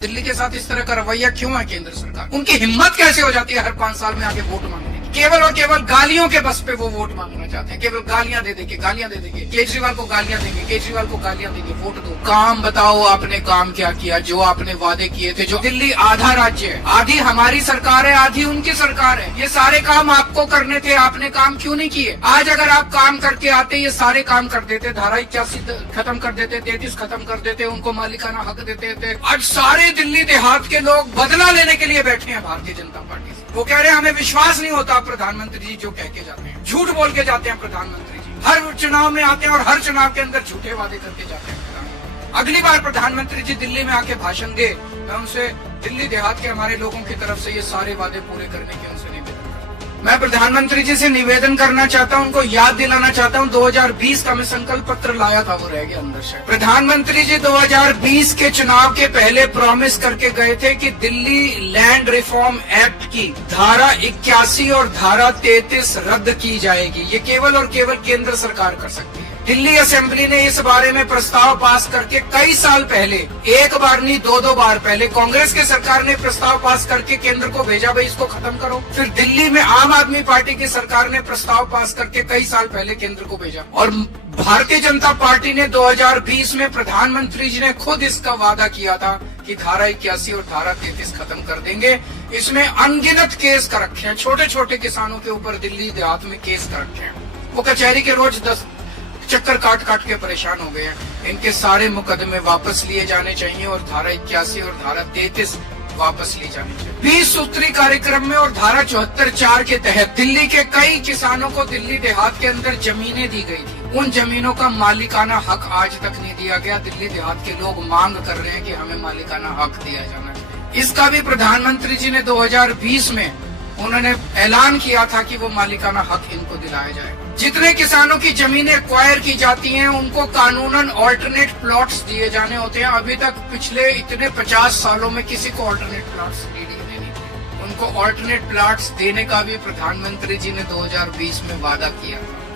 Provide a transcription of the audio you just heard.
दिल्ली के साथ इस तरह का रवैया क्यों है केंद्र सरकार? उनकी हिम्मत कैसे हो जाती है हर 5 साल में आके वोट मांगने की? केवल और केवल गालियों के बस पे वो वोट मांगना चाहते हैं, केवल गालियां दे देंगे, केजरीवाल को गालियां देंगे, केजरीवाल को गालियां देंगे, वोट दो। काम बताओ, आपने काम क्या किया? जो आपने वादे किए थे, जो दिल्ली आधा राज्य है, आधी हमारी सरकार है, आधी उनकी सरकार है, ये सारे काम आपको करने थे, आपने काम क्यों नहीं किए? आज अगर आप काम करके आते, ये सारे काम कर देते, धारा 81 खत्म कर देते, 33 खत्म कर देते, उनको मालिकाना हक देते थे। आज सारे दिल्ली देहात के लोग बदला लेने के लिए बैठे हैं भारतीय जनता पार्टी से। वो कह रहे हैं हमें विश्वास नहीं होता प्रधानमंत्री जी जो कह के जाते हैं, झूठ बोल के जाते हैं प्रधानमंत्री जी, हर चुनाव में आते हैं और हर चुनाव के अंदर झूठे वादे करके जाते हैं। अगली बार प्रधानमंत्री जी दिल्ली में आके भाषण दे, मैं उनसे दिल्ली देहात के हमारे लोगों की तरफ से ये सारे वादे पूरे करने के उनसे निवेदन करता हूं। मैं प्रधानमंत्री जी से निवेदन करना चाहता हूं, उनको याद दिलाना चाहता हूं, 2020 का मैं संकल्प पत्र लाया था, वो रह गया अंदर से। प्रधानमंत्री जी 2020 के चुनाव के पहले प्रॉमिस करके गए थे कि दिल्ली लैंड रिफॉर्म एक्ट की धारा 81 और धारा 33 रद्द की जाएगी। ये केवल और केवल केंद्र सरकार कर सकती है। दिल्ली असेंबली ने इस बारे में प्रस्ताव पास करके कई साल पहले, एक बार नहीं 2-2 बार पहले, कांग्रेस की सरकार ने प्रस्ताव पास करके केंद्र को भेजा, भाई इसको खत्म करो। फिर दिल्ली में आम आदमी पार्टी की सरकार ने प्रस्ताव पास करके कई साल पहले केंद्र को भेजा, और भारतीय जनता पार्टी ने 2020 में प्रधानमंत्री जी ने खुद इसका वादा किया था कि धारा 81 और धारा 33 खत्म कर देंगे। इसमें अनगिनत केस कर रखे हैं, छोटे छोटे किसानों के ऊपर दिल्ली देहात में केस कर रखे हैं। वो कचहरी के रोज 10 चक्कर काट काट के परेशान हो गए हैं। इनके सारे मुकदमे वापस लिए जाने चाहिए और धारा 81 और धारा 33 वापस ली जानी चाहिए। 20 सूत्री कार्यक्रम में और धारा 74(4) के तहत दिल्ली के कई किसानों को दिल्ली देहात के अंदर जमीनें दी गई थी। उन जमीनों का मालिकाना हक आज तक नहीं दिया गया। दिल्ली देहात के लोग मांग कर रहे हैं कि हमें मालिकाना हक दिया जाना चाहिए। इसका भी प्रधानमंत्री जी ने 2020 में उन्होंने ऐलान किया था कि वो मालिकाना हक इनको दिलाया जाए। जितने किसानों की जमीनें एक्वायर की जाती हैं, उनको कानूनन ऑल्टरनेट प्लॉट्स दिए जाने होते हैं। अभी तक पिछले इतने 50 सालों में किसी को ऑल्टरनेट प्लॉट्स नहीं दिए। उनको ऑल्टरनेट प्लॉट्स देने का भी प्रधानमंत्री जी ने 2020 में वादा किया था।